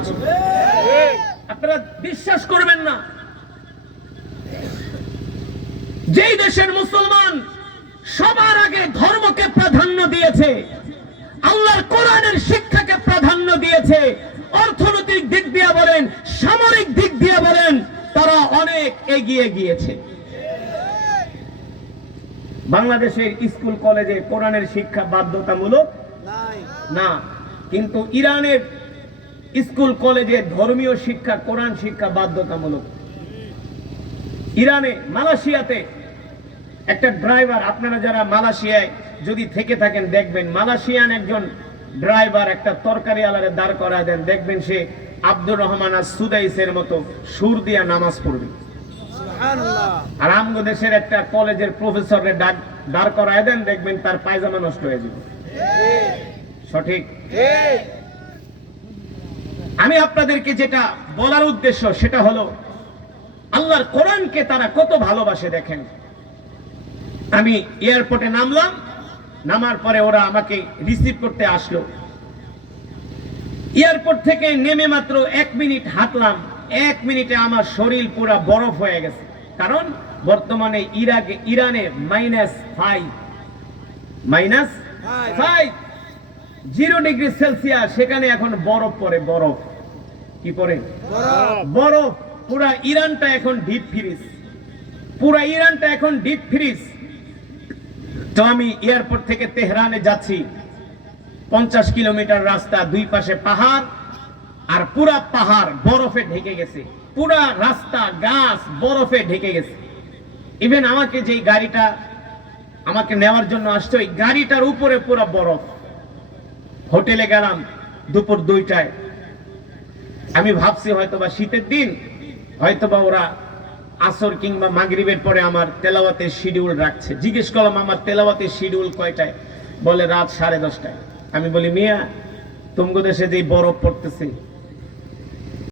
করেছি। আপনারা বিশ্বাস করবেন না, যেই দেশের মুসলমান সবার আগে ধর্মকে প্রাধান্য দিয়েছে, আল্লাহর কোরআনের শিক্ষাকে প্রাধান্য দিয়েছে, অর্থনৈতিক দিক দিয়ে বলেন, সামরিক দিক দিয়ে বলেন, তারা অনেক এগিয়ে গিয়েছে। বাংলাদেশের স্কুল কলেজে কোরআনের শিক্ষা বাধ্যতামূলক না, কিন্তু ইরানের স্কুল কলেজে ধর্মীয় শিক্ষা, কোরআন শিক্ষা বাধ্যতামূলক। ইরানে, মালয়েশিয়াতে একটা ড্রাইভার, আপনারা যারা মালয়েশিয়ায় যদি থেকে থাকেন দেখবেন, মালয়েশিয়ান একজন ড্রাইভার একটা তরকারি আলারে দাঁড় করা দেন, দেখবেন সে আব্দুর রহমান সুদাইসের মতো সুর দিয়া নামাজ পড়বে। আর আমগো দেশের একটা কলেজের প্রফেসরের দাঁড় করায় দেন, দেখবেন তার পায়জামা নষ্ট হয়ে যাবে। সঠিক? আমি আপনাদেরকে যেটা বলার উদ্দেশ্য সেটা হলো, আল্লাহর কোরআনকে তারা কত ভালোবাসে দেখেন। আমি এয়ারপোর্টে নামলাম, নামার পরে ওরা আমাকে রিসিভ করতে আসলো। এয়ারপোর্ট থেকে নেমে মাত্র 1 মিনিট হাঁটলাম, 1 মিনিটে আমার শরীর পুরো বরফ হয়ে গেছে। কারণ বর্তমানে ইরানে -5 সেখানে এখন বরফ পড়ে। বরফ কি পড়ে? বরফ। পুরা ইরানটা এখন ডিপ ফ্রিজ, পুরা ইরানটা এখন ডিপ ফ্রিজ। তো আমি এয়ারপোর্ট থেকে তেহরানে যাচ্ছি, 50 কিলোমিটার রাস্তা, দুই পাশে পাহাড়, আর পুরা পাহাড় বরফে ঢেকে গেছে, পুরা রাস্তা গাছ বরফে ঢেকে গেছে। ইভেন আমাকে যেই গাড়িটা আমাকে নেওয়ার জন্য আসছে, ওই গাড়িটার উপরে পুরা বরফ। হোটেলে গেলাম দুপুর 2টায়। আমি ভাবছি হয়তোবা শীতের দিন, হয়তোবা ওরা আসর কিংবা মাগরিবের পরে আমার তেলাওয়াতের শিডিউল রাখছে। জিজ্ঞেস করলাম আমার তেলাওয়াতের শিডিউল কয়টায়? বলে রাত 10:30টায়। আমি বলি, মিয়া তুমগো দেশে যে বরফ পড়তেছে,